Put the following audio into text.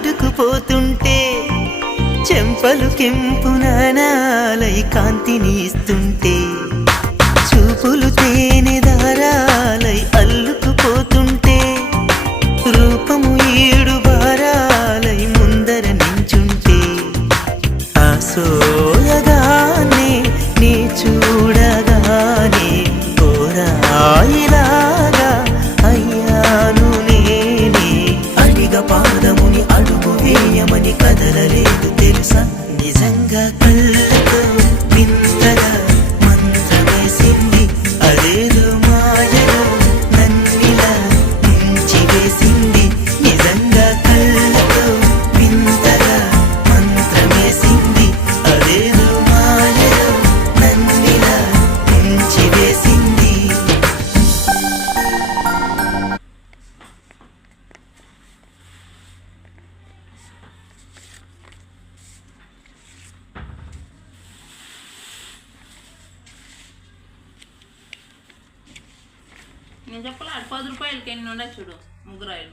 నాటుకుపోతుంటే చెంపలు కెంపు నానాలై కాంతిని ఇస్తుంటే చూపులు తేనె దారాలై అల్లుకుపోతుంటే రూపము ఈడు బారాలై ముందర నించుంటే ఆ సోయగానే నీ చూడగానే కోరాయిలాగా అయ్యాను నేనే అడిగ పాదముని అడుగు వేయమని కదలలేదు తెలుసా నిజంగా కళ్ళతో వింతగా మంత్రమేసింది అదేదో మాయలో నన్నిలా ముంచి వేసింది నిజంగా కళ్ళతో వింతగా మంత్రమేసింది అదేదో మాయలో నన్నిలా ముంచి వేసింది. నేను చెప్పాలి 10 రూపాయలకి ఎన్ని ఉండే చూడు ముగ్గురాయలు.